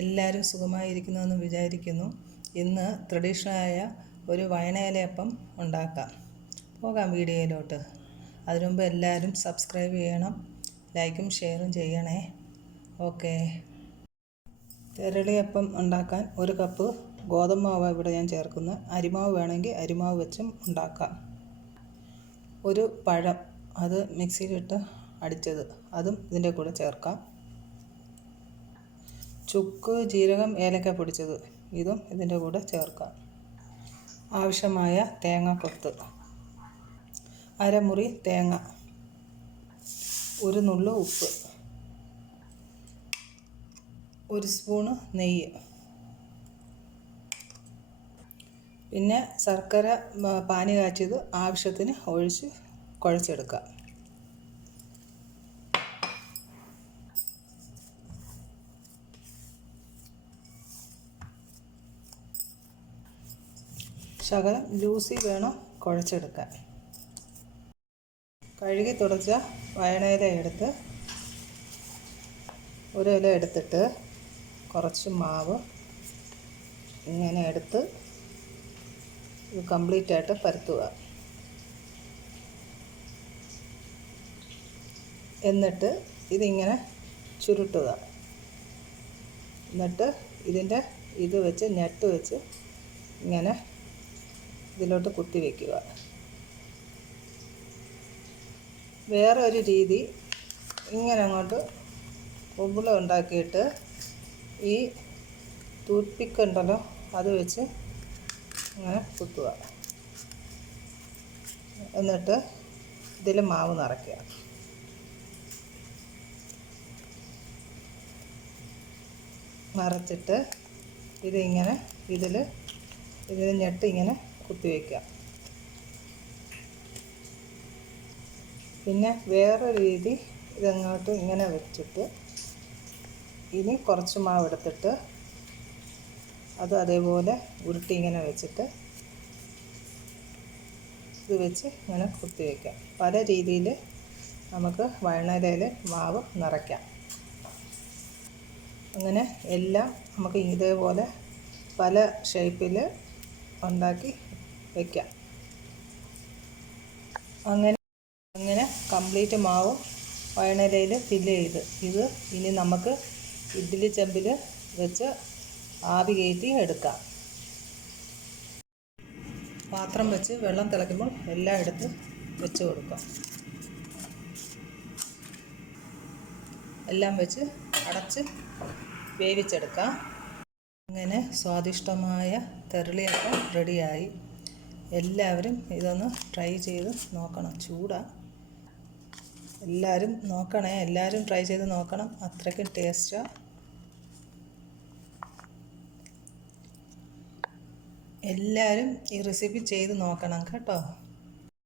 എല്ലാവരും സുഖമായിരിക്കുന്നുവെന്ന് വിചാരിക്കുന്നു. ഇന്ന് ട്രഡീഷണലായ ഒരു വയണയിലയപ്പം ഉണ്ടാക്കാം. പോകാം വീഡിയോയിലോട്ട്. അതിനുമുമ്പ് എല്ലാവരും സബ്സ്ക്രൈബ് ചെയ്യണം, ലൈക്കും ഷെയറും ചെയ്യണേ. ഓക്കെ. തെരളിയപ്പം ഉണ്ടാക്കാൻ 1 കപ്പ് ഗോതമ്പ് മാവ് ഇവിടെ ഞാൻ ചേർക്കുന്നു. അരിമാവ് വേണമെങ്കിൽ അരിമാവ് വെച്ചും ഉണ്ടാക്കാം. 1 പഴം, അത് മിക്സിയിലിട്ട് അടിച്ചത്, അതും ഇതിൻ്റെ കൂടെ ചേർക്കാം. ചുക്ക്, ജീരകം, ഏലക്ക പൊടിച്ചത്, ഇതും ഇതിൻ്റെ കൂടെ ചേർക്കാം. ആവശ്യമായ തേങ്ങാക്കൊത്ത്, 1/2 മുറി തേങ്ങ, 1 നുള്ളു ഉപ്പ്, 1 സ്പൂണ് നെയ്യ്, പിന്നെ ശർക്കര പാനി കാച്ചിയത് ആവശ്യത്തിന് ഒഴിച്ച് കുഴച്ചെടുക്കാം. ശകലം ലൂസി വേണം കുഴച്ചെടുക്കാൻ. കഴുകി തുടച്ച വയണയില എടുത്ത് 1 ഇല എടുത്തിട്ട് കുറച്ച് മാവ് ഇങ്ങനെ എടുത്ത് ഇത് കംപ്ലീറ്റ് ആയിട്ട് പരത്തുക. എന്നിട്ട് ഇതിങ്ങനെ ചുരുട്ടുക. എന്നിട്ട് ഇതിൻ്റെ ഇത് വെച്ച് ഞെട്ട് വെച്ച് ഇങ്ങനെ ഇതിലോട്ട് കുത്തി വയ്ക്കുക. വേറെ ഒരു രീതി, ഇങ്ങനെ അങ്ങോട്ട് കുമ്പിള ഉണ്ടാക്കിയിട്ട് ഈ ടൂത്ത് പിക്ക് ഉണ്ടല്ലോ, അത് വെച്ച് ഇങ്ങനെ കുത്തുക. എന്നിട്ട് ഇതിൽ മാവ് നിറയ്ക്കുക. നിറച്ചിട്ട് ഇതിങ്ങനെ ഇതിൽ ഞെട്ട് ഇങ്ങനെ കുത്തി വയ്ക്കുക. പിന്നെ വേറെ രീതി, ഇതങ്ങോട്ട് ഇങ്ങനെ വെച്ചിട്ട് ഇനി കുറച്ച് മാവ് എടുത്തിട്ട് അത് അതേപോലെ ഉരുട്ടി ഇങ്ങനെ വെച്ചിട്ട് ഇത് വെച്ച് ഇങ്ങനെ കുത്തി വയ്ക്കാം. പല രീതിയിൽ നമുക്ക് വയണയിലയിൽ മാവ് നിറയ്ക്കാം. അങ്ങനെ എല്ലാം നമുക്ക് ഇതേപോലെ പല ഷേപ്പിൽ ഉണ്ടാക്കി വയ്ക്കാം. അങ്ങനെ കംപ്ലീറ്റ് മാവ് വയണയിലയിൽ ഫില്ല് ചെയ്ത് ഇത് ഇനി നമുക്ക് ഇഡ്ഡലി ചെമ്പിൽ വെച്ച് ആവി കയറ്റി എടുക്കാം. പാത്രം വെച്ച് വെള്ളം തിളയ്ക്കുമ്പോൾ എല്ലാം എടുത്ത് വെച്ച് കൊടുക്കാം. എല്ലാം വെച്ച് അടച്ച് വേവിച്ചെടുക്കാം. അങ്ങനെ സ്വാദിഷ്ടമായ തെരളിയപ്പം റെഡിയായി. എല്ലാവരും ഇതൊന്ന് ട്രൈ ചെയ്ത് നോക്കണം. ചൂടാണ്, എല്ലാവരും നോക്കണേ. എല്ലാവരും ട്രൈ ചെയ്ത് നോക്കണം, അത്രയ്ക്കും ടേസ്റ്റാണ്. എല്ലാവരും ഈ റെസിപ്പി ചെയ്ത് നോക്കണം കേട്ടോ.